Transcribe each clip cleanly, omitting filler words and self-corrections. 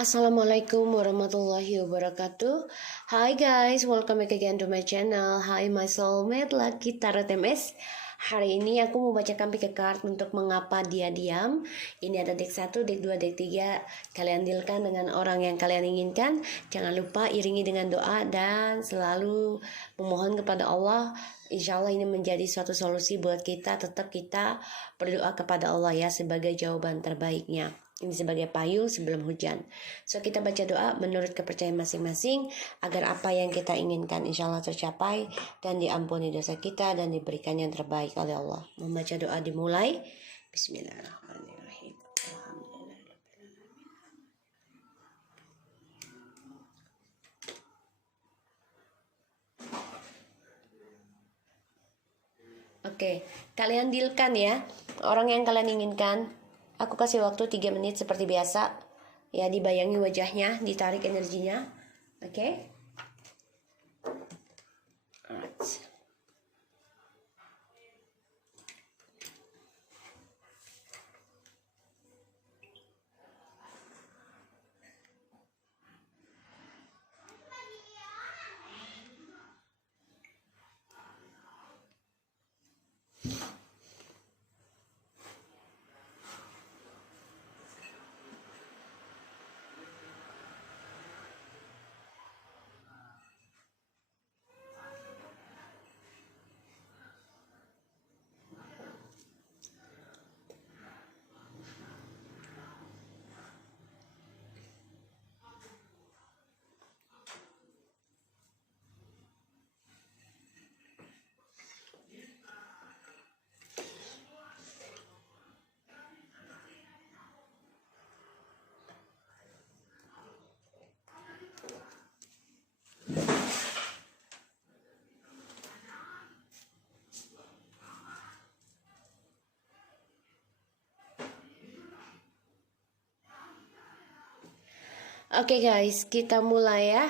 Assalamualaikum warahmatullahi wabarakatuh. Hi guys, welcome back again to my channel. Hi my soulmate, Lucky Tarot MS. Hari ini aku mau bacakan pick a card untuk mengapa dia diam. Ini ada deck 1, deck 2, deck 3. Kalian dealkan dengan orang yang kalian inginkan. Jangan lupa iringi dengan doa dan selalu memohon kepada Allah. Insya Allah ini menjadi suatu solusi buat kita. Tetap kita berdoa kepada Allah ya sebagai jawaban terbaiknya. Ini sebagai payung sebelum hujan. So kita baca doa menurut kepercayaan masing-masing agar apa yang kita inginkan insya Allah tercapai dan diampuni dosa kita dan diberikan yang terbaik oleh Allah. Membaca doa dimulai. Bismillahirrahmanirrahim. Oke, kalian dealkan ya orang yang kalian inginkan. Aku kasih waktu 3 menit seperti biasa. Ya, dibayangi wajahnya, ditarik energinya. Oke. Alright. Oke guys, kita mulai ya.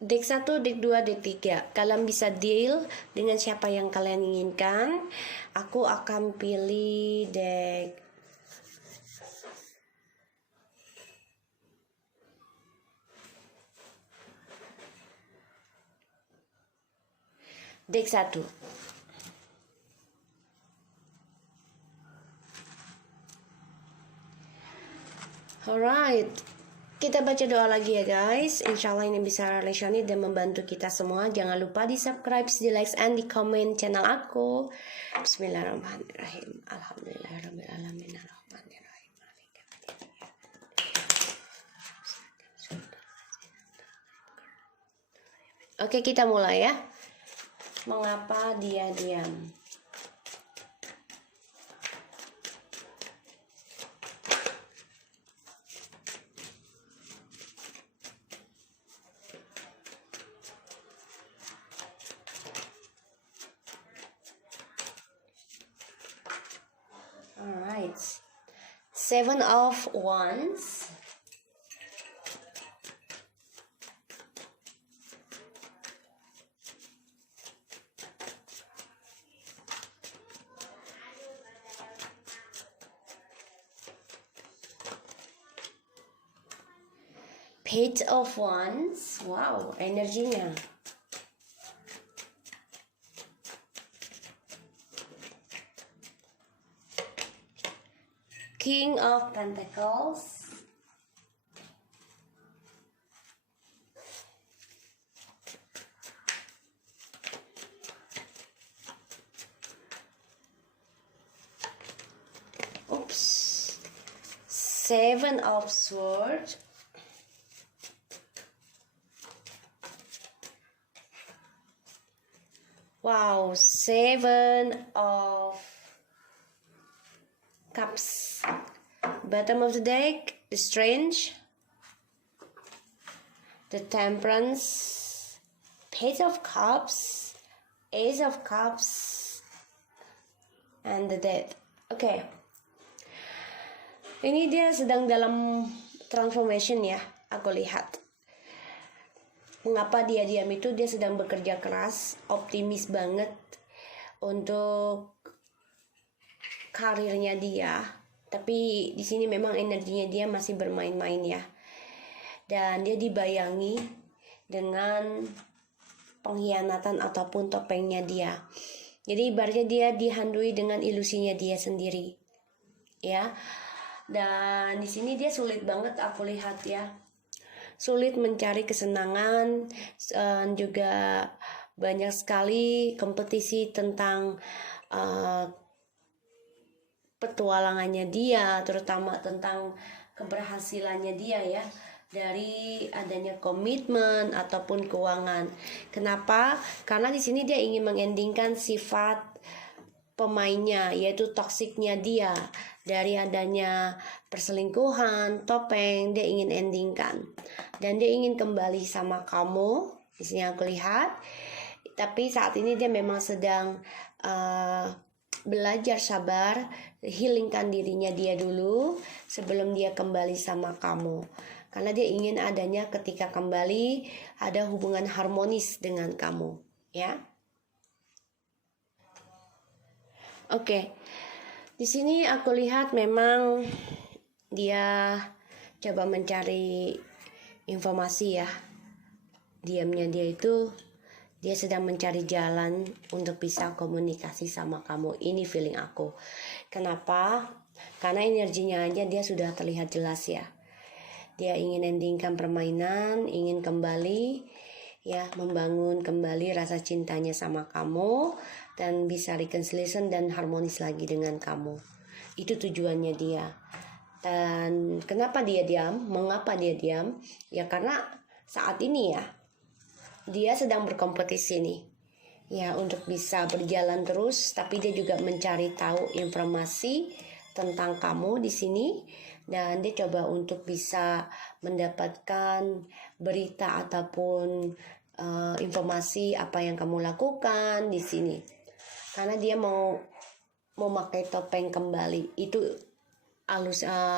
Deck 1, deck 2, deck 3. Kalian bisa deal dengan siapa yang kalian inginkan. Aku akan pilih deck 1. Alright. Kita baca doa lagi ya guys. Insya Allah ini bisa relationit dan membantu kita semua. Jangan lupa di subscribe, di like, and di comment channel aku. Bismillahirrahmanirrahim. Alhamdulillahirrahmanirrahim. Oke, kita mulai ya. Mengapa dia diam? Alright, 7 of Wands, Page of Wands. Wow, energinya. King of Pentacles. Oops. 7 of Swords. Wow, 7 of Cups. Bottom of the deck, the Strange, the Temperance, Page of Cups, Ace of Cups, and the Death. Oke. Ini dia sedang dalam transformation ya, aku lihat. Mengapa dia diam itu dia sedang bekerja keras, optimis banget untuk karirnya dia. Tapi di sini memang energinya dia masih bermain-main ya. Dan dia dibayangi dengan pengkhianatan ataupun topengnya dia. Jadi ibaratnya dia dihantui dengan ilusinya dia sendiri. Ya. Dan di sini dia sulit banget aku lihat ya. Sulit mencari kesenangan, juga banyak sekali kompetisi tentang petualangannya dia, terutama tentang keberhasilannya dia ya, dari adanya komitmen ataupun keuangan. Kenapa? Karena di sini dia ingin mengendingkan sifat pemainnya, yaitu toksiknya dia. Dari adanya perselingkuhan, topeng, dia ingin endingkan. Dan dia ingin kembali sama kamu. Di sini aku lihat. Tapi saat ini dia memang sedang belajar sabar, healingkan dirinya dia dulu sebelum dia kembali sama kamu. Karena dia ingin adanya ketika kembali ada hubungan harmonis dengan kamu, ya. Oke. Di sini aku lihat memang dia coba mencari informasi ya. Diamnya dia itu dia sedang mencari jalan untuk bisa komunikasi sama kamu. Ini feeling aku. Kenapa? Karena energinya aja dia sudah terlihat jelas ya. Dia ingin endingkan permainan, ingin kembali ya, membangun kembali rasa cintanya sama kamu dan bisa reconciliation dan harmonis lagi dengan kamu. Itu tujuannya dia. Dan kenapa dia diam? Mengapa dia diam? Ya karena saat ini ya dia sedang berkompetisi nih ya, untuk bisa berjalan terus, tapi dia juga mencari tahu informasi tentang kamu di sini, dan dia coba untuk bisa mendapatkan berita ataupun informasi apa yang kamu lakukan di sini, karena dia mau memakai topeng kembali. Itu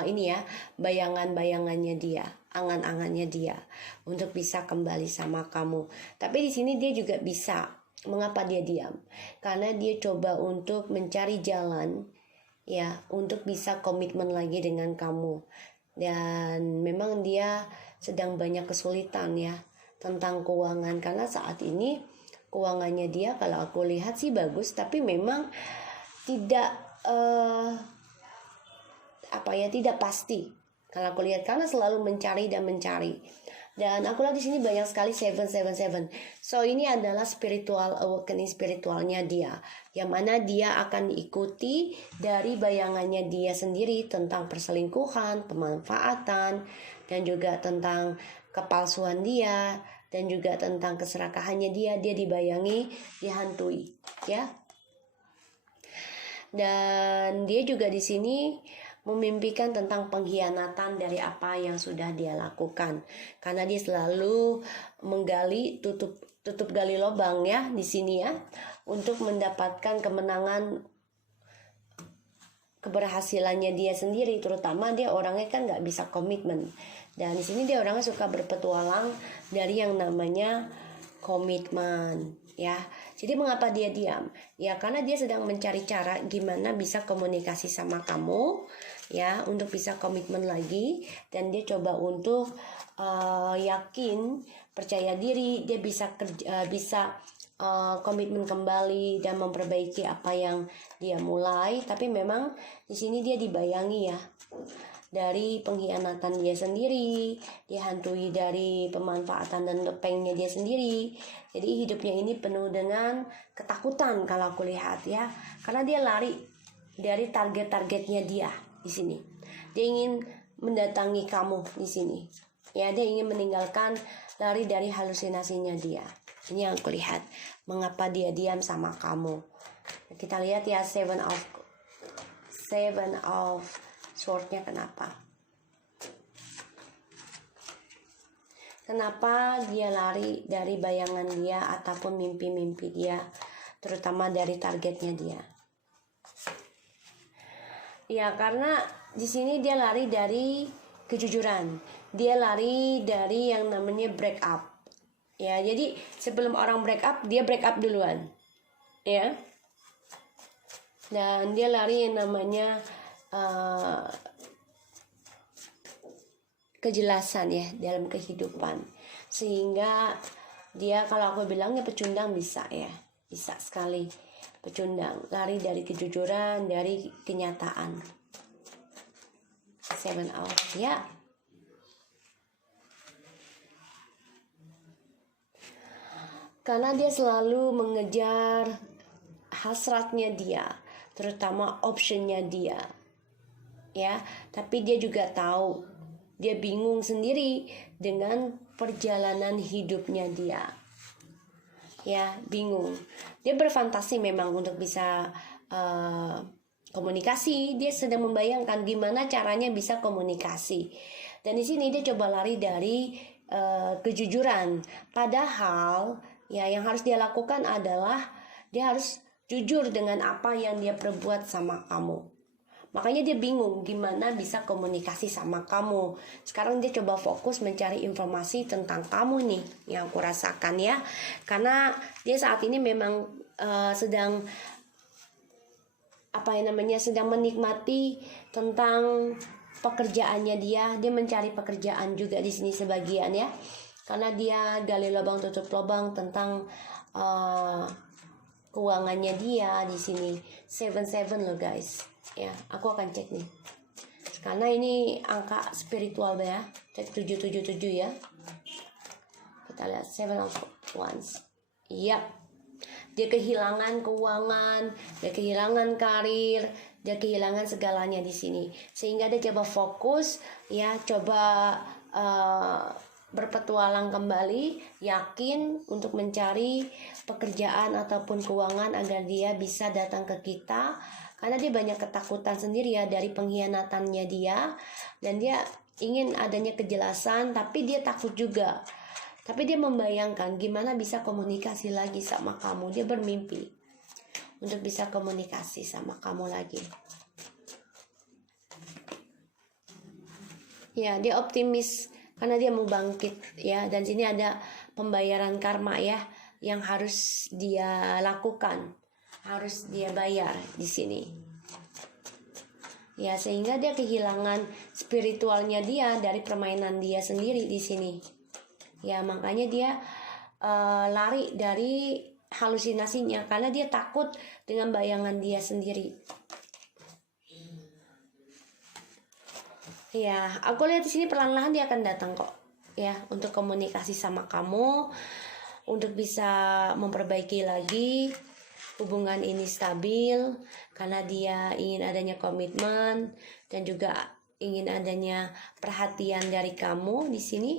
ini ya, bayangannya dia, angan-angannya dia untuk bisa kembali sama kamu. Tapi di sini dia juga bisa. Mengapa dia diam? Karena dia coba untuk mencari jalan ya untuk bisa komitmen lagi dengan kamu. Dan memang dia sedang banyak kesulitan ya tentang keuangan, karena saat ini keuangannya dia kalau aku lihat sih bagus, tapi memang tidak tidak pasti kalau aku lihat, karena selalu mencari. Dan aku lihat di sini banyak sekali 777. So ini adalah spiritual awakening, spiritualnya dia, yang mana dia akan diikuti dari bayangannya dia sendiri tentang perselingkuhan, pemanfaatan, dan juga tentang kepalsuan dia, dan juga tentang keserakahannya dia dibayangi, dihantui ya. Dan dia juga di sini memimpikan tentang pengkhianatan dari apa yang sudah dia lakukan, karena dia selalu menggali, tutup gali lubang ya di sini ya, untuk mendapatkan kemenangan, keberhasilannya dia sendiri. Terutama dia orangnya kan nggak bisa komitmen, dan di sini dia orangnya suka berpetualang dari yang namanya komitmen ya. Jadi mengapa dia diam? Ya karena dia sedang mencari cara gimana bisa komunikasi sama kamu ya, untuk bisa komitmen lagi. Dan dia coba untuk yakin, percaya diri, dia bisa komitmen kembali dan memperbaiki apa yang dia mulai. Tapi memang di sini dia dibayangi ya dari pengkhianatan dia sendiri, dihantui dari pemanfaatan dan topengnya dia sendiri. Jadi hidupnya ini penuh dengan ketakutan kalau aku lihat ya, karena dia lari dari target-targetnya dia di sini. Dia ingin mendatangi kamu di sini ya, dia ingin meninggalkan, lari dari halusinasinya dia. Ini yang aku lihat, mengapa dia diam sama kamu. Kita lihat ya, seven of sword-nya. Kenapa dia lari dari bayangan dia ataupun mimpi-mimpi dia, terutama dari targetnya dia. Ya karena di sini dia lari dari kejujuran, dia lari dari yang namanya break up. Ya jadi sebelum orang break up, dia break up duluan. Ya. Dan dia lari yang namanya uh, kejelasan ya dalam kehidupan, sehingga dia, kalau aku bilangnya pecundang, bisa ya, bisa sekali pecundang, lari dari kejujuran, dari kenyataan. 7 out ya. Karena dia selalu mengejar hasratnya dia, terutama optionnya dia ya, tapi dia juga tahu, dia bingung sendiri dengan perjalanan hidupnya dia ya, bingung. Dia berfantasi memang untuk bisa komunikasi, dia sedang membayangkan gimana caranya bisa komunikasi, dan di sini dia coba lari dari kejujuran, padahal ya yang harus dia lakukan adalah dia harus jujur dengan apa yang dia perbuat sama kamu. Makanya dia bingung gimana bisa komunikasi sama kamu. Sekarang dia coba fokus mencari informasi tentang kamu nih, yang aku rasakan ya. Karena dia saat ini memang sedang sedang menikmati tentang pekerjaannya dia. Dia mencari pekerjaan juga di sini sebagian ya. Karena dia gali lubang tutup lubang tentang keuangannya dia di sini. 77 loh guys. Ya, aku akan cek nih. Karena ini angka spiritual ya. Cek 777 ya. Kita lihat 7 of Wands. Iya. Dia kehilangan keuangan, dia kehilangan karir, dia kehilangan segalanya di sini. Sehingga dia coba fokus ya, coba berpetualang kembali, yakin untuk mencari pekerjaan ataupun keuangan agar dia bisa datang ke kita. Karena dia banyak ketakutan sendiri ya dari pengkhianatannya dia, dan dia ingin adanya kejelasan, tapi dia takut juga. Tapi dia membayangkan gimana bisa komunikasi lagi sama kamu. Dia bermimpi untuk bisa komunikasi sama kamu lagi. Ya, dia optimis karena dia mau bangkit ya, dan sini ada pembayaran karma ya yang harus dia lakukan, harus dia bayar di sini. Ya, sehingga dia kehilangan spiritualnya dia dari permainan dia sendiri di sini. Ya, makanya dia lari dari halusinasinya karena dia takut dengan bayangan dia sendiri. Ya, aku lihat di sini perlahan-lahan dia akan datang kok. Ya, untuk komunikasi sama kamu, untuk bisa memperbaiki lagi hubungan ini stabil, karena dia ingin adanya komitmen dan juga ingin adanya perhatian dari kamu di sini.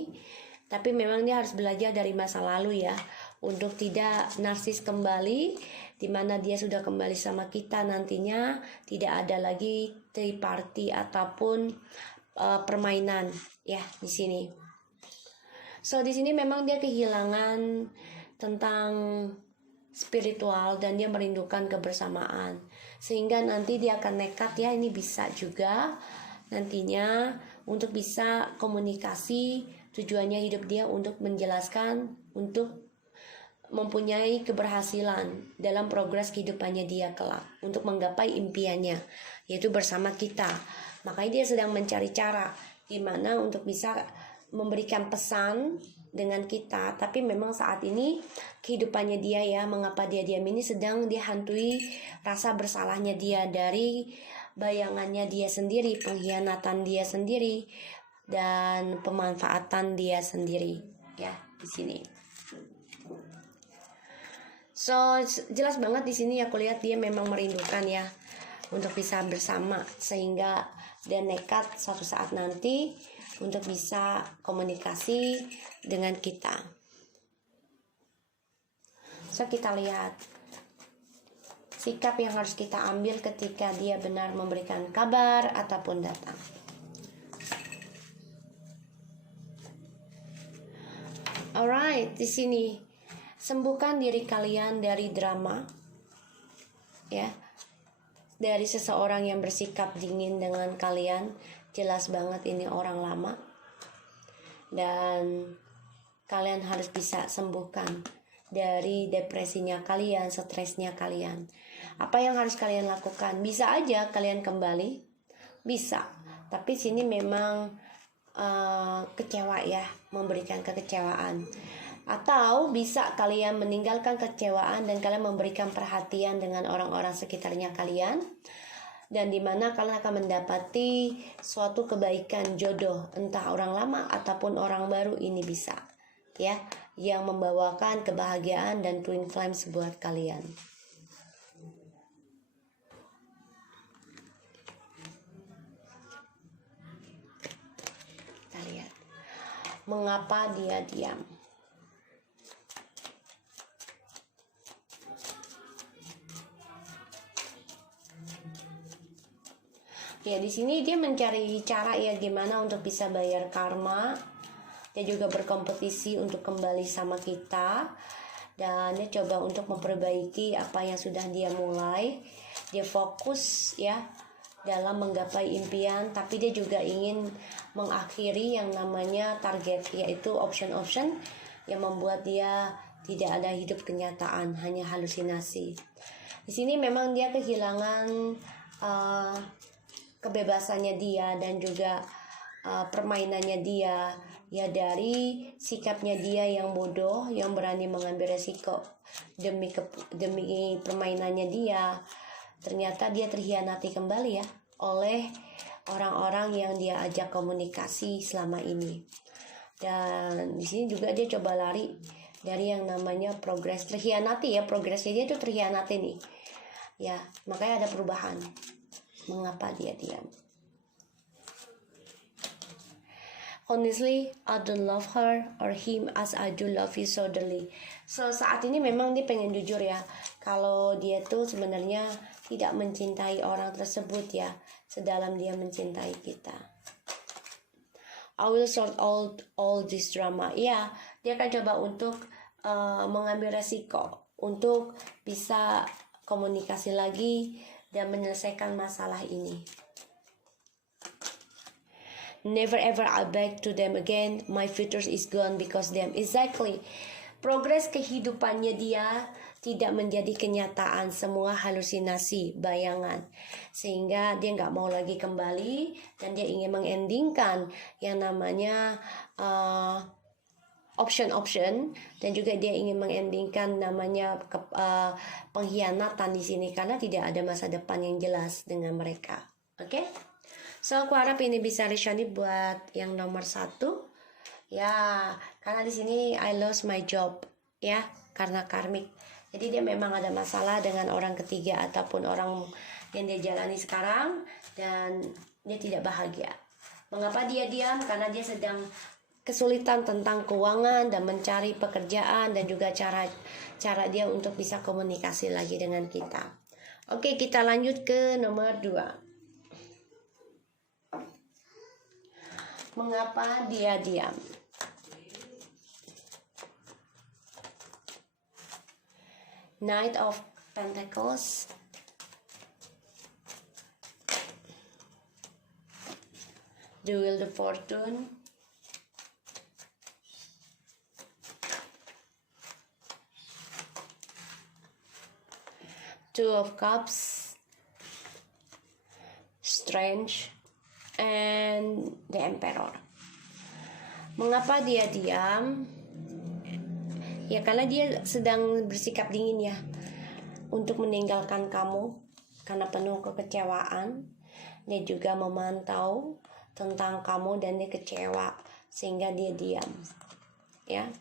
Tapi memang dia harus belajar dari masa lalu ya, untuk tidak narsis kembali, di mana dia sudah kembali sama kita nantinya tidak ada lagi triparty ataupun permainan ya di sini. So di sini memang dia kehilangan tentang spiritual dan dia merindukan kebersamaan, sehingga nanti dia akan nekat ya, ini bisa juga nantinya untuk bisa komunikasi. Tujuannya hidup dia untuk menjelaskan, untuk mempunyai keberhasilan dalam progres kehidupannya dia kelak, untuk menggapai impiannya yaitu bersama kita. Makanya dia sedang mencari cara gimana untuk bisa memberikan pesan dengan kita. Tapi memang saat ini kehidupannya dia ya, mengapa dia diam ini, sedang dihantui rasa bersalahnya dia dari bayangannya dia sendiri, pengkhianatan dia sendiri, dan pemanfaatan dia sendiri ya di sini. So jelas banget di sini aku lihat dia memang merindukan ya untuk bisa bersama, sehingga dia nekat suatu saat nanti untuk bisa komunikasi dengan kita. So kita lihat sikap yang harus kita ambil ketika dia benar memberikan kabar ataupun datang. Alright, di sini sembuhkan diri kalian dari drama ya, dari seseorang yang bersikap dingin dengan kalian. Jelas banget ini orang lama, dan kalian harus bisa sembuhkan dari depresinya kalian, stresnya kalian. Apa yang harus kalian lakukan? Bisa aja kalian kembali Bisa, tapi sini memang kecewa ya, memberikan kekecewaan. Atau bisa kalian meninggalkan kekecewaan dan kalian memberikan perhatian dengan orang-orang sekitarnya kalian, dan dimana kalian akan mendapati suatu kebaikan jodoh, entah orang lama ataupun orang baru, ini bisa ya, yang membawakan kebahagiaan dan twin flames buat kalian. Kita lihat mengapa dia diam. Ya, di sini dia mencari cara ya gimana untuk bisa bayar karma. Dia juga berkompetisi untuk kembali sama kita, dan dia coba untuk memperbaiki apa yang sudah dia mulai. Dia fokus ya dalam menggapai impian, tapi dia juga ingin mengakhiri yang namanya target, yaitu option yang membuat dia tidak ada hidup kenyataan, hanya halusinasi. Di sini memang dia kehilangan kebebasannya dia dan juga permainannya dia ya, dari sikapnya dia yang bodoh, yang berani mengambil resiko demi permainannya dia. Ternyata dia terhianati kembali ya oleh orang-orang yang dia ajak komunikasi selama ini. Dan di sini juga dia coba lari dari yang namanya progres, terhianati ya, progresnya dia itu terhianati nih ya, makanya ada perubahan. Mengapa dia diam? Honestly, I don't love her or him as I do love you so dearly. So saat ini memang dia pengen jujur ya, kalau dia tuh sebenarnya tidak mencintai orang tersebut ya, sedalam dia mencintai kita. I will sort all this drama. Ya, dia akan coba untuk mengambil resiko untuk bisa komunikasi lagi dan menyelesaikan masalah ini. Never ever I back to them again. My future is gone because them. Exactly. Progres kehidupannya dia tidak menjadi kenyataan, semua halusinasi, bayangan. Sehingga dia nggak mau lagi kembali dan dia ingin mengendingkan yang namanya option, dan juga dia ingin mengendingkan namanya pengkhianatan di sini karena tidak ada masa depan yang jelas dengan mereka. Oke? So aku harap ini bisa resonate buat yang nomor 1 ya, karena di sini I lost my job ya, karena karmik. Jadi dia memang ada masalah dengan orang ketiga ataupun orang yang dia jalani sekarang, dan dia tidak bahagia. Mengapa dia diam? Karena dia sedang kesulitan tentang keuangan dan mencari pekerjaan, dan juga cara dia untuk bisa komunikasi lagi dengan kita. Oke, kita lanjut ke nomor 2. Mengapa dia diam? Knight of Pentacles, the Wheel of Fortune, Two of Cups, Strange, and the Emperor. Mengapa dia diam? Ya karena dia sedang bersikap dingin ya untuk meninggalkan kamu karena penuh kekecewaan. Dia juga memantau tentang kamu dan dia kecewa sehingga dia diam ya.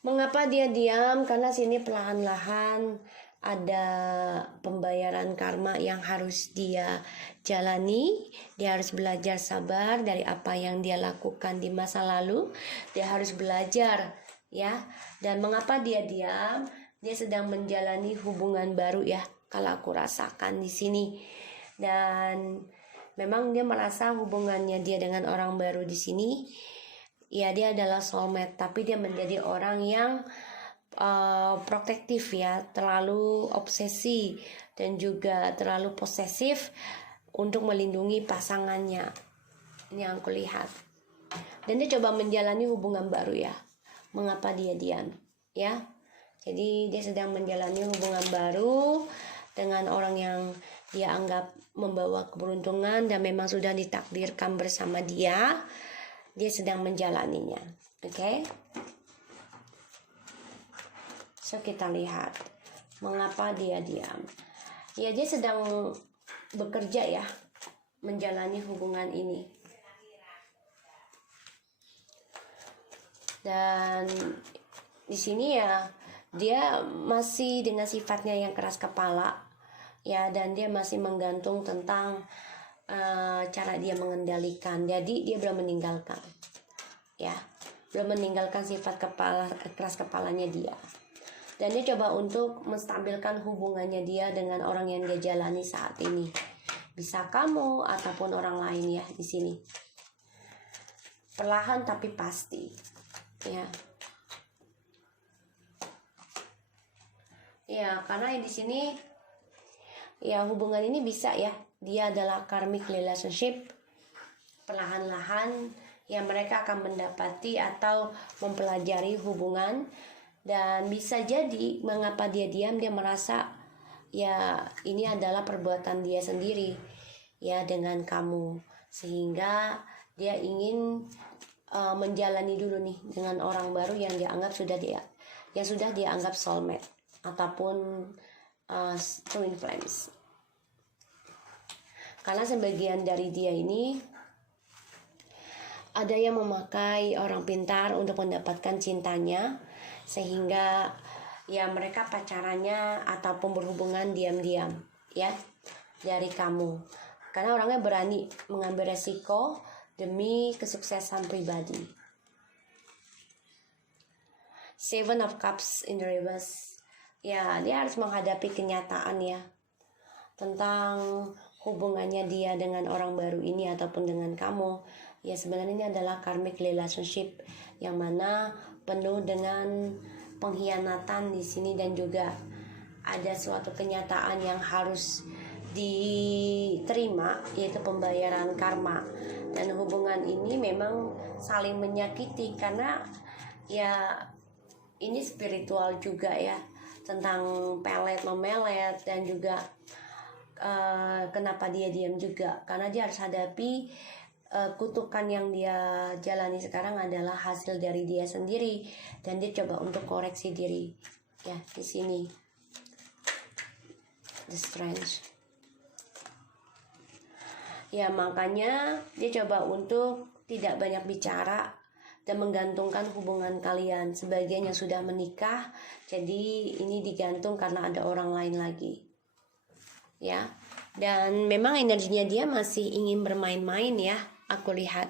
Mengapa dia diam? Karena sini perlahan-lahan ada pembayaran karma yang harus dia jalani. Dia harus belajar sabar dari apa yang dia lakukan di masa lalu. Dia harus belajar ya. Dan mengapa dia diam? Dia sedang menjalani hubungan baru ya, kalau aku rasakan di sini. Dan memang dia merasa hubungannya dia dengan orang baru di sini ya, dia adalah soulmate, tapi dia menjadi orang yang protektif ya, terlalu obsesi dan juga terlalu posesif untuk melindungi pasangannya. Ini yang aku lihat. Dan dia coba menjalani hubungan baru ya. Mengapa dia diam? Ya. Jadi dia sedang menjalani hubungan baru dengan orang yang dia anggap membawa keberuntungan dan memang sudah ditakdirkan bersama dia sedang menjalaninya. Oke? So kita lihat mengapa dia diam. Ya, dia sedang bekerja ya, menjalani hubungan ini. Dan di sini ya dia masih dengan sifatnya yang keras kepala ya, dan dia masih menggantung tentang cara dia mengendalikan. Jadi dia belum meninggalkan ya, belum meninggalkan sifat keras kepalanya dia. Dan dia coba untuk menstabilkan hubungannya dia dengan orang yang dia jalani saat ini. Bisa kamu ataupun orang lain ya di sini. Perlahan tapi pasti. Ya. Ya, karena di sini ya hubungan ini bisa ya. Dia adalah karmic relationship. Perlahan-lahan ya mereka akan mendapati atau mempelajari hubungan. Dan bisa jadi mengapa dia diam, dia merasa ya ini adalah perbuatan dia sendiri ya dengan kamu, sehingga dia ingin menjalani dulu nih dengan orang baru yang dianggap sudah dianggap soulmate ataupun twin flames. Karena sebagian dari dia ini ada yang memakai orang pintar untuk mendapatkan cintanya, sehingga ya mereka pacarannya ataupun berhubungan diam-diam ya dari kamu, karena orangnya berani mengambil resiko demi kesuksesan pribadi. Seven of Cups in the reverse. Ya, dia harus menghadapi kenyataan ya tentang hubungannya dia dengan orang baru ini ataupun dengan kamu. Ya, sebenarnya ini adalah karmic relationship yang mana penuh dengan pengkhianatan di sini, dan juga ada suatu kenyataan yang harus diterima, yaitu pembayaran karma. Dan hubungan ini memang saling menyakiti karena ya ini spiritual juga ya, tentang pelet memelet, dan juga kenapa dia diam juga karena dia harus hadapi kutukan yang dia jalani sekarang adalah hasil dari dia sendiri, dan dia coba untuk koreksi diri ya di sini. The Strange. Ya, makanya dia coba untuk tidak banyak bicara dan menggantungkan hubungan kalian. Sebagian yang sudah menikah, jadi ini digantung karena ada orang lain lagi ya. Dan memang energinya dia masih ingin bermain-main ya, aku lihat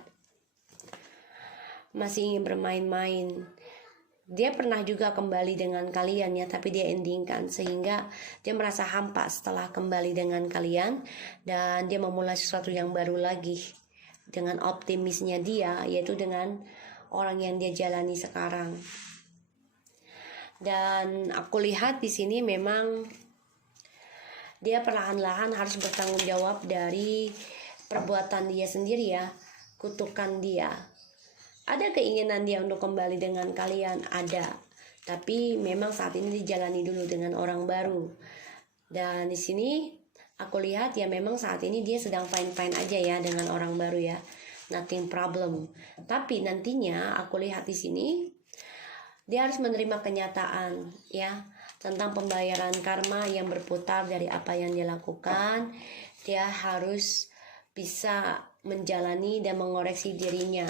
masih ingin bermain-main. Dia pernah juga kembali dengan kalian ya, tapi dia endingkan, sehingga dia merasa hampa setelah kembali dengan kalian, dan dia memulai sesuatu yang baru lagi dengan optimisnya dia, yaitu dengan orang yang dia jalani sekarang. Dan aku lihat di sini memang dia perlahan-lahan harus bertanggung jawab dari perbuatan dia sendiri ya, kutukan dia. Ada keinginan dia untuk kembali dengan kalian, ada. Tapi memang saat ini dijalani dulu dengan orang baru. Dan di sini aku lihat ya memang saat ini dia sedang fine-fine aja ya dengan orang baru ya. Nothing problem. Tapi nantinya aku lihat di sini dia harus menerima kenyataan ya, tentang pembayaran karma yang berputar dari apa yang dia lakukan. Dia harus bisa menjalani dan mengoreksi dirinya.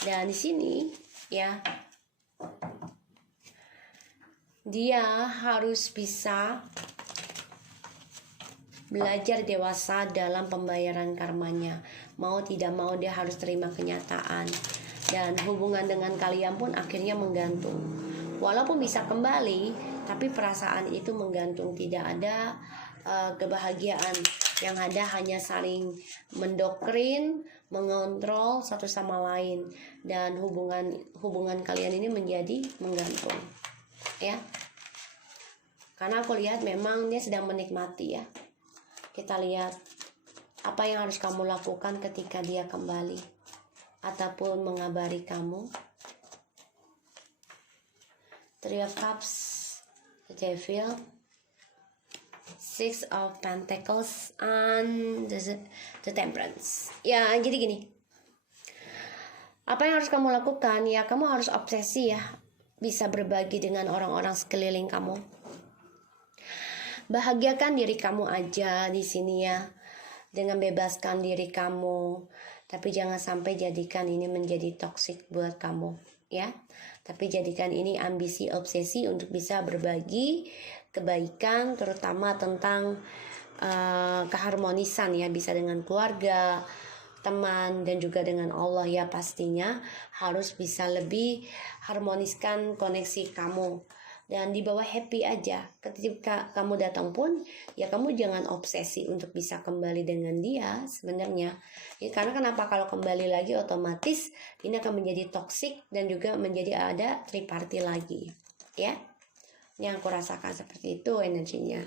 Dan di sini ya dia harus bisa belajar dewasa dalam pembayaran karmanya. Mau tidak mau dia harus terima kenyataan. Dan hubungan dengan kalian pun akhirnya menggantung. Walaupun bisa kembali, tapi perasaan itu menggantung. Tidak ada kebahagiaan. Yang ada hanya saling mendoktrin, mengontrol satu sama lain, dan hubungan kalian ini menjadi menggantung ya. Karena aku lihat memang dia sedang menikmati ya. Kita lihat apa yang harus kamu lakukan ketika dia kembali ataupun mengabari kamu. Three of Cups, the Devil, Six of Pentacles and the Temperance. Ya, jadi gini. Apa yang harus kamu lakukan? Ya, kamu harus obsesi ya. Bisa berbagi dengan orang-orang sekeliling kamu. Bahagiakan diri kamu aja di sini ya. Dengan bebaskan diri kamu. Tapi jangan sampai jadikan ini menjadi toksik buat kamu, ya. Tapi jadikan ini ambisi, obsesi untuk bisa berbagi kebaikan, terutama tentang keharmonisan ya, bisa dengan keluarga, teman, dan juga dengan Allah ya. Pastinya harus bisa lebih harmoniskan koneksi kamu. Dan dibawa happy aja. Ketika kamu datang pun, ya kamu jangan obsesi untuk bisa kembali dengan dia sebenarnya. Ya, karena kenapa, kalau kembali lagi otomatis ini akan menjadi toksik dan juga menjadi ada triparty lagi. Ya, yang aku rasakan seperti itu energinya.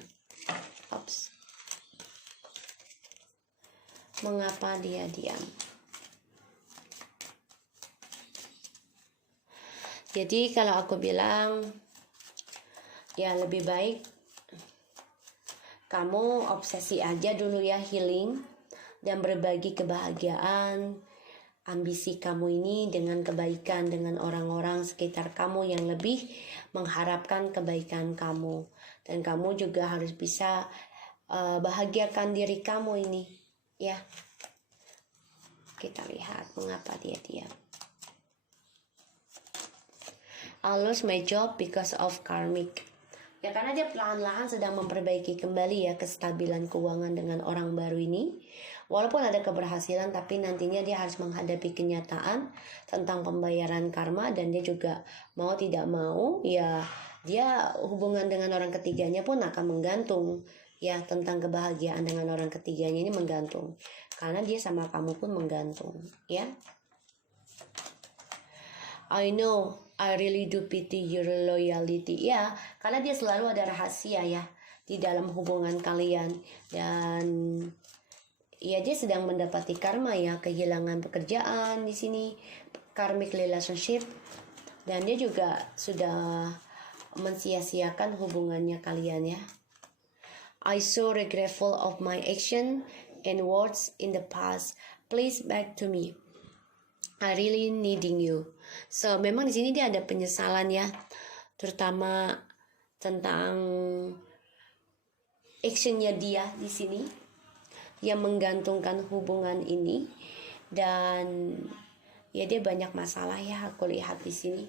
Ops. Mengapa dia diam? Jadi kalau aku bilang, ya lebih baik kamu obsesi aja dulu ya, healing dan berbagi kebahagiaan, ambisi kamu ini dengan kebaikan dengan orang-orang sekitar kamu yang lebih mengharapkan kebaikan kamu. Dan kamu juga harus bisa bahagiakan diri kamu ini ya. Kita lihat mengapa dia diam. I lost my job because of karmic. Ya, karena dia perlahan-lahan sedang memperbaiki kembali ya kestabilan keuangan dengan orang baru ini. Walaupun ada keberhasilan, tapi nantinya dia harus menghadapi kenyataan tentang pembayaran karma. Dan dia juga mau tidak mau ya, dia hubungan dengan orang ketiganya pun akan menggantung. Ya, tentang kebahagiaan dengan orang ketiganya ini menggantung. Karena dia sama kamu pun menggantung ya. I know, I really do pity your loyalty. Ya, karena dia selalu ada rahasia ya di dalam hubungan kalian. Dan ya, dia sedang mendapati karma ya, kehilangan pekerjaan di sini, karmic relationship. Dan dia juga sudah mensia-siakan hubungannya kalian ya. I so regretful of my action and words in the past. Please back to me. I really needing you. So memang di sini dia ada penyesalan ya, terutama tentang actionnya dia di sini yang menggantungkan hubungan ini. Dan ya, dia banyak masalah ya, aku lihat di sini.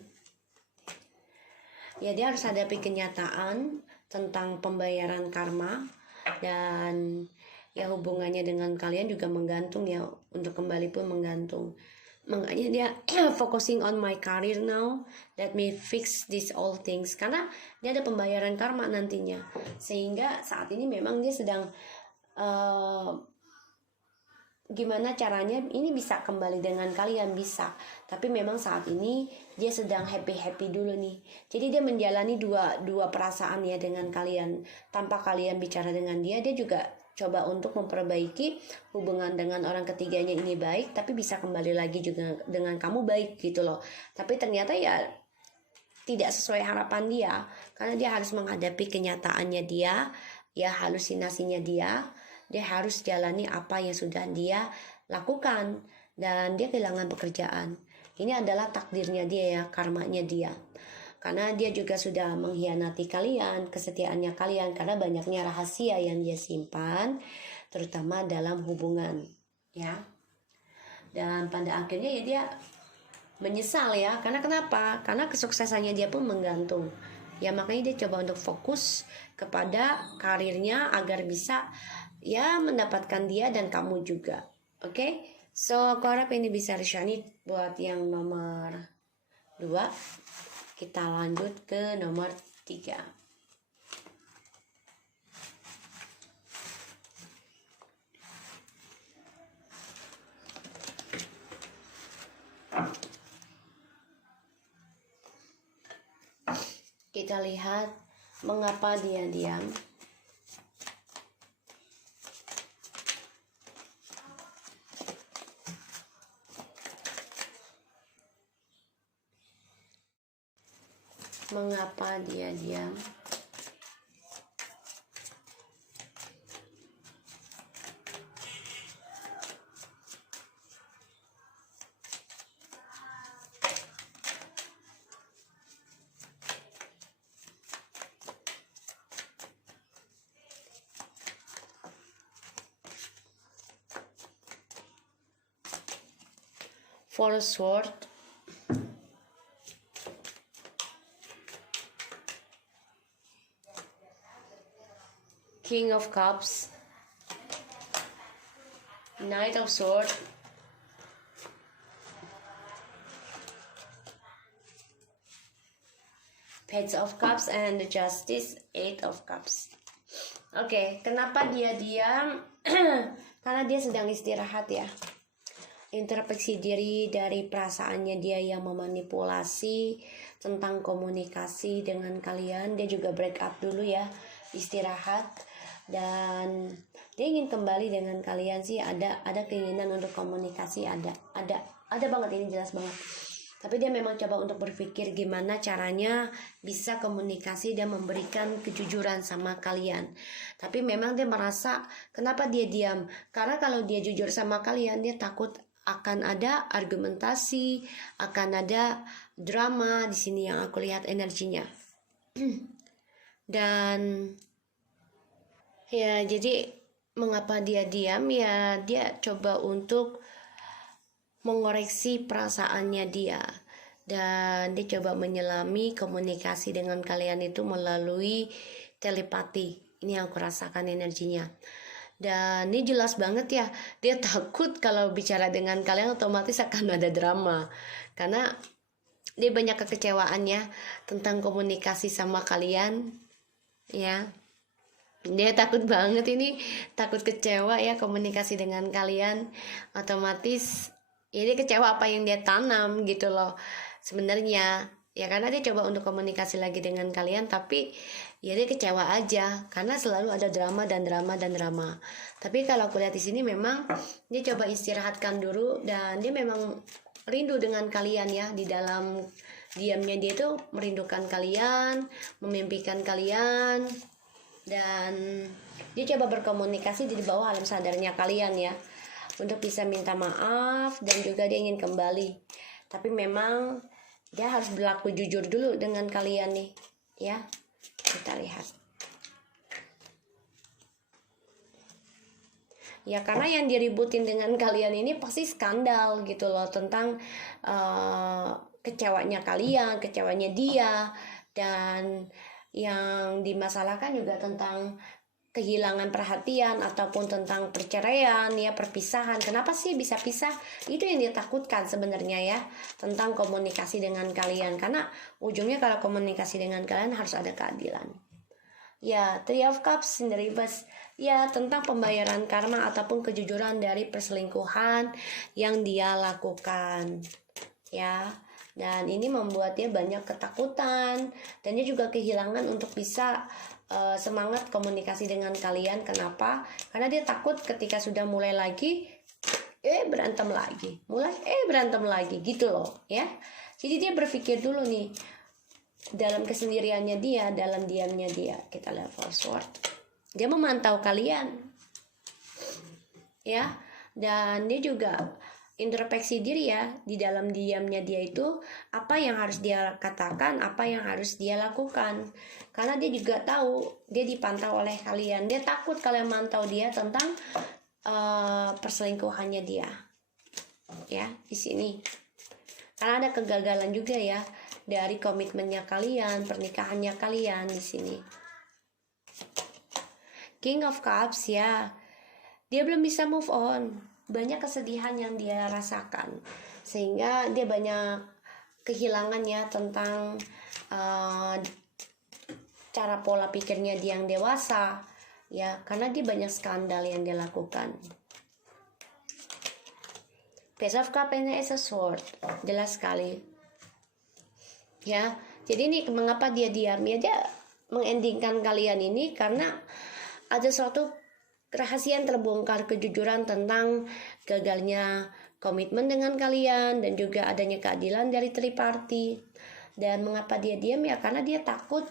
Ya, dia harus hadapi kenyataan tentang pembayaran karma. Dan ya, hubungannya dengan kalian juga menggantung ya, untuk kembali pun menggantung. Makanya dia focusing on my career now, let me fix these all things. Karena dia ada pembayaran karma nantinya, sehingga saat ini memang dia sedang gimana caranya ini bisa kembali dengan kalian, bisa. Tapi memang saat ini dia sedang happy dulu nih. Jadi dia menjalani dua perasaan ya dengan kalian. Tanpa kalian bicara dengan dia, dia juga coba untuk memperbaiki hubungan dengan orang ketiganya ini baik, tapi bisa kembali lagi juga dengan kamu baik gitu loh. Tapi ternyata ya tidak sesuai harapan dia, karena dia harus menghadapi kenyataannya dia, ya halusinasinya dia harus jalani apa yang sudah dia lakukan. Dan dia kehilangan pekerjaan. Ini adalah takdirnya dia ya, karmanya dia. Karena dia juga sudah mengkhianati kalian, kesetiaannya kalian, karena banyaknya rahasia yang dia simpan, terutama dalam hubungan, ya. Dan pada akhirnya ya dia menyesal ya. Karena kenapa? Karena kesuksesannya dia pun menggantung. Ya, makanya dia coba untuk fokus kepada karirnya agar bisa ya mendapatkan dia dan kamu juga. Oke? So, aku harap ini bisa resonate buat yang nomor 2. Kita lanjut ke nomor 3. Kita lihat mengapa dia diam. Mengapa dia diam? Four of Swords, King of Cups, Knight of Swords, Page of Cups, and the Justice, Eight of Cups. Oke, kenapa dia diam? Karena dia sedang istirahat ya. Introspeksi diri dari perasaannya dia yang memanipulasi tentang komunikasi dengan kalian. Dia juga break up dulu ya, istirahat. Dan dia ingin kembali dengan kalian sih, ada keinginan untuk komunikasi, ada banget, ini jelas banget. Tapi dia memang coba untuk berpikir gimana caranya bisa komunikasi dan memberikan kejujuran sama kalian. Tapi memang dia merasa kenapa dia diam? Karena kalau dia jujur sama kalian, dia takut akan ada argumentasi, akan ada drama di sini yang aku lihat energinya. Dan ya, jadi mengapa dia diam ya, dia coba untuk mengoreksi perasaannya dia, dan dia coba menyelami komunikasi dengan kalian itu melalui telepati. Ini yang aku rasakan energinya. Dan ini jelas banget ya, dia takut kalau bicara dengan kalian otomatis akan ada drama, karena dia banyak kekecewaan ya tentang komunikasi sama kalian ya. Dia takut banget, ini takut kecewa ya komunikasi dengan kalian, otomatis ya dia kecewa apa yang dia tanam gitu loh sebenarnya ya, karena dia coba untuk komunikasi lagi dengan kalian, tapi ya dia kecewa aja karena selalu ada drama dan drama dan drama. Tapi kalau aku lihat di sini memang dia coba istirahatkan dulu, dan dia memang rindu dengan kalian ya. Di dalam diamnya dia itu merindukan kalian, memimpikan kalian, dan dia coba berkomunikasi di bawah alam sadarnya kalian ya, untuk bisa minta maaf, dan juga dia ingin kembali. Tapi memang dia harus berlaku jujur dulu dengan kalian nih ya. Kita lihat ya, karena yang diributin dengan kalian ini pasti skandal gitu loh, tentang kecewanya kalian, kecewanya dia, dan yang dimasalahkan juga tentang kehilangan perhatian ataupun tentang perceraian ya, perpisahan. Kenapa sih bisa pisah? Itu yang dia takutkan sebenarnya ya, tentang komunikasi dengan kalian, karena ujungnya kalau komunikasi dengan kalian harus ada keadilan ya. Three of Cups in the reverse ya, tentang pembayaran karma ataupun kejujuran dari perselingkuhan yang dia lakukan ya. Dan ini membuat dia banyak ketakutan, dan dia juga kehilangan untuk bisa semangat komunikasi dengan kalian. Kenapa? Karena dia takut ketika sudah mulai lagi berantem lagi, berantem lagi gitu loh ya. Jadi dia berpikir dulu nih dalam kesendiriannya dia, dalam diamnya dia. Kita lihat forward, dia memantau kalian ya, dan dia juga introspeksi diri ya. Di dalam diamnya dia itu apa yang harus dia katakan, apa yang harus dia lakukan, karena dia juga tahu dia dipantau oleh kalian. Dia takut kalian mantau dia tentang perselingkuhannya dia ya di sini, karena ada kegagalan juga ya dari komitmennya kalian, pernikahannya kalian di sini. King of Cups ya, dia belum bisa move on. Banyak kesedihan yang dia rasakan, sehingga dia banyak kehilangan ya tentang cara pola pikirnya dia yang dewasa ya, karena dia banyak skandal yang dia lakukan. Page of Cups and Ace of Swords, jelas sekali ya. Jadi ini mengapa dia diam ya, dia mengendingkan kalian ini karena ada suatu rahasia yang terbongkar, kejujuran tentang gagalnya komitmen dengan kalian, dan juga adanya keadilan dari triparty. Dan mengapa dia diam ya, karena dia takut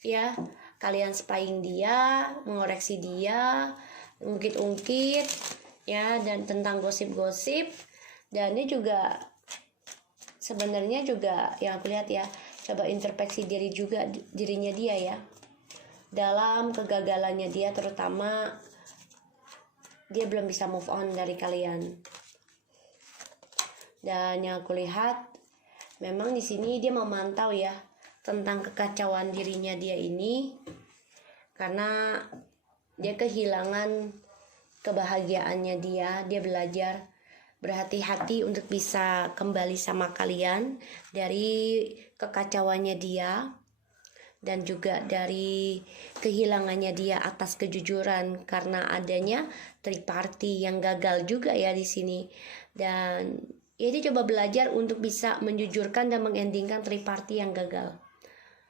ya kalian spying dia, mengoreksi dia, ungkit-ungkit ya, dan tentang gosip-gosip. Dan dia juga sebenarnya juga yang aku lihat ya, coba introspeksi diri juga dirinya dia ya, dalam kegagalannya dia, terutama dia belum bisa move on dari kalian. Dan yang aku lihat memang di sini dia memantau ya tentang kekacauan dirinya dia ini, karena dia kehilangan kebahagiaannya dia belajar berhati-hati untuk bisa kembali sama kalian dari kekacauannya dia dan juga dari kehilangannya dia atas kejujuran karena adanya triparty yang gagal juga ya di sini. Dan ya dia coba belajar untuk bisa menjujurkan dan mengendingkan triparty yang gagal.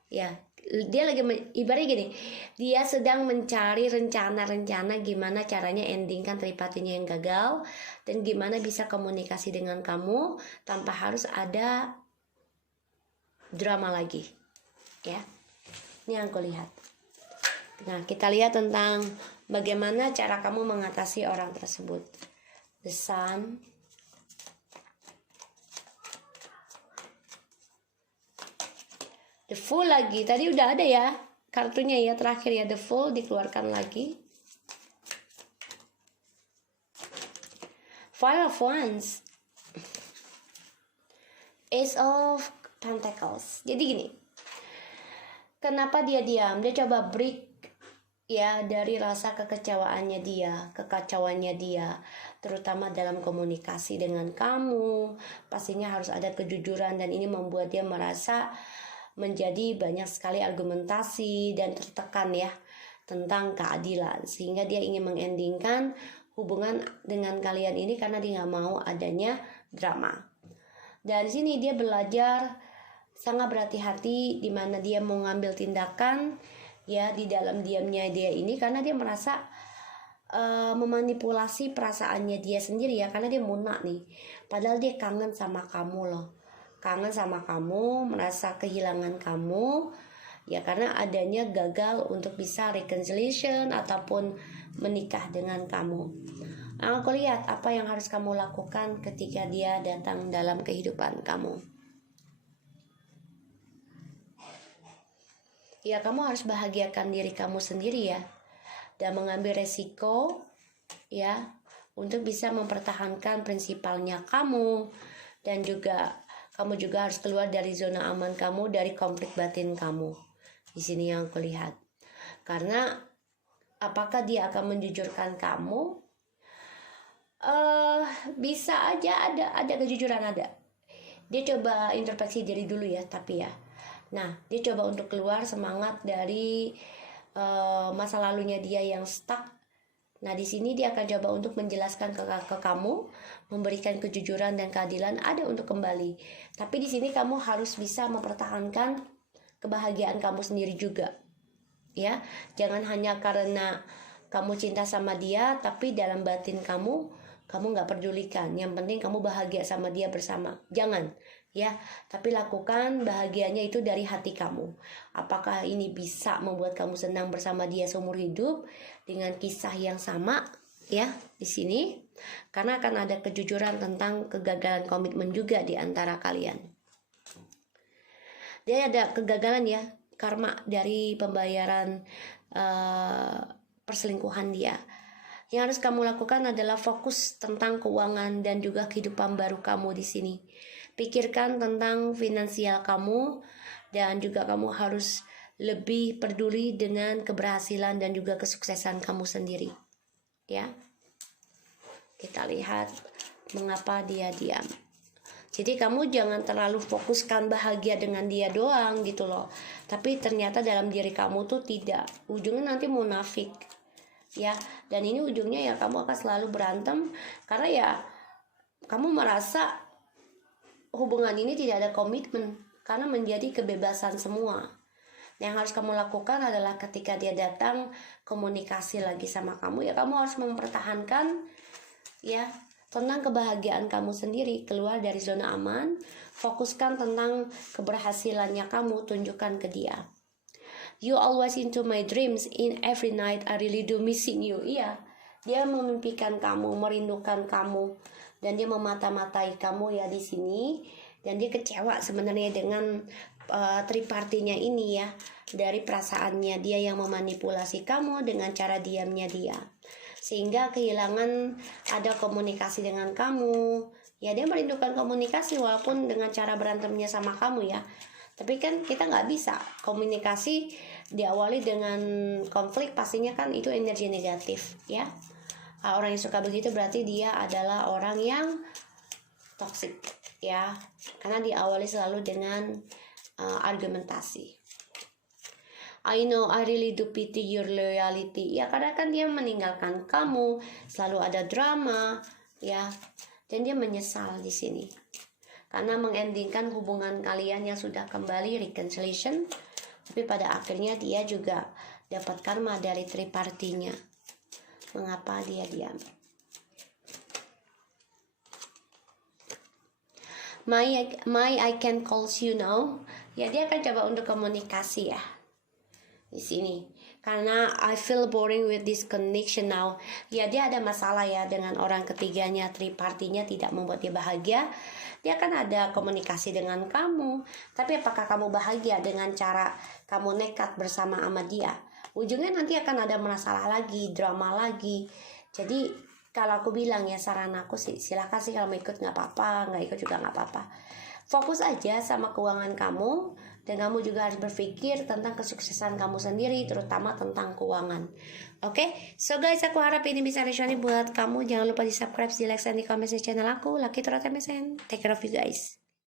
Ya, dia lagi ibaratnya gini, dia sedang mencari rencana-rencana gimana caranya endingkan tripartinya yang gagal dan gimana bisa komunikasi dengan kamu tanpa harus ada drama lagi. Ya, ini yang aku lihat. Nah, kita lihat tentang bagaimana cara kamu mengatasi orang tersebut. The Sun, The Fool lagi. Tadi udah ada ya kartunya ya, terakhir ya, The Fool dikeluarkan lagi. Five of Wands, Ace of Pentacles. Jadi gini, kenapa dia diam? Dia coba break ya dari rasa kekecewaan kekacauannya dia, terutama dalam komunikasi dengan kamu. Pastinya harus ada kejujuran dan ini membuat dia merasa menjadi banyak sekali argumentasi dan tertekan ya tentang keadilan, sehingga dia ingin mengendingkan hubungan dengan kalian ini karena dia nggak mau adanya drama. Dan di sini dia belajar sangat berhati-hati di mana dia mau ngambil tindakan ya di dalam diamnya dia ini, karena dia merasa memanipulasi perasaannya dia sendiri ya, karena dia munak nih, padahal dia kangen sama kamu loh. Kangen sama kamu, merasa kehilangan kamu ya, karena adanya gagal untuk bisa reconciliation ataupun menikah dengan kamu. Nah, aku lihat apa yang harus kamu lakukan ketika dia datang dalam kehidupan kamu. Ya, kamu harus bahagiakan diri kamu sendiri ya, dan mengambil resiko ya untuk bisa mempertahankan prinsipalnya kamu, dan juga kamu juga harus keluar dari zona aman kamu, dari konflik batin kamu. Di sini yang aku lihat. Karena apakah dia akan menjujurkan kamu? Bisa aja ada kejujuran ada. Dia coba introspeksi diri dulu ya, tapi ya. Nah, dia coba untuk keluar semangat dari masa lalunya dia yang stuck. Nah, di sini dia akan coba untuk menjelaskan ke kamu, memberikan kejujuran dan keadilan ada untuk kembali. Tapi di sini kamu harus bisa mempertahankan kebahagiaan kamu sendiri juga. Ya, jangan hanya karena kamu cinta sama dia, tapi dalam batin kamu nggak pedulikan. Yang penting kamu bahagia sama dia bersama. Jangan. Ya, tapi lakukan bahagianya itu dari hati kamu. Apakah ini bisa membuat kamu senang bersama dia seumur hidup dengan kisah yang sama ya di sini? Karena akan ada kejujuran tentang kegagalan komitmen juga di antara kalian. Dia ada kegagalan ya, karma dari pembayaran perselingkuhan dia. Yang harus kamu lakukan adalah fokus tentang keuangan dan juga kehidupan baru kamu di sini. Pikirkan tentang finansial kamu, dan juga kamu harus lebih peduli dengan keberhasilan dan juga kesuksesan kamu sendiri. Ya. Kita lihat mengapa dia diam. Jadi kamu jangan terlalu fokuskan bahagia dengan dia doang gitu loh. Tapi ternyata dalam diri kamu tuh tidak. Ujungnya nanti munafik. Ya, dan ini ujungnya ya kamu akan selalu berantem karena ya kamu merasa hubungan ini tidak ada komitmen karena menjadi kebebasan semua. Yang harus kamu lakukan adalah ketika dia datang komunikasi lagi sama kamu, ya kamu harus mempertahankan ya tentang kebahagiaan kamu sendiri, keluar dari zona aman, fokuskan tentang keberhasilannya kamu, tunjukkan ke dia. You always into my dreams, in every night I really do missing you. Iya, dia memimpikan kamu, merindukan kamu, dan dia memata-matai kamu ya di sini, dan dia kecewa sebenarnya dengan tripartinya ini ya, dari perasaannya dia yang memanipulasi kamu dengan cara diamnya dia, sehingga kehilangan ada komunikasi dengan kamu, Ya dia merindukan komunikasi walaupun dengan cara berantemnya sama kamu ya. Tapi kan kita nggak bisa komunikasi diawali dengan konflik, pastinya kan itu energi negatif ya. Orang yang suka begitu berarti dia adalah orang yang toxic ya, karena diawali selalu dengan argumentasi. I know I really do pity your loyalty. Ya karena kan dia meninggalkan kamu, selalu ada drama, ya. Dan dia menyesal di sini. Karena mengendingkan hubungan kalian yang sudah kembali reconciliation, tapi pada akhirnya dia juga dapat karma dari tripartinya. Mengapa dia diam? My I can calls you now. Ya dia akan coba untuk komunikasi ya di sini, karena I feel boring with this connection now. Ya dia ada masalah ya dengan orang ketiganya, tripartinya tidak membuat dia bahagia. Dia kan ada komunikasi dengan kamu, tapi apakah kamu bahagia dengan cara kamu nekat bersama sama dia? Ujungnya nanti akan ada masalah lagi, drama lagi. Jadi kalau aku bilang ya, saran aku sih silakan sih, kalau mau ikut nggak apa-apa, nggak ikut juga nggak apa-apa. Fokus aja sama keuangan kamu, dan kamu juga harus berpikir tentang kesuksesan kamu sendiri, terutama tentang keuangan. Oke, so guys, aku harap ini bisa resonate buat kamu. Jangan lupa di subscribe, di like, dan di komen di channel aku, Lucky Tarot MSN. Take care of you guys.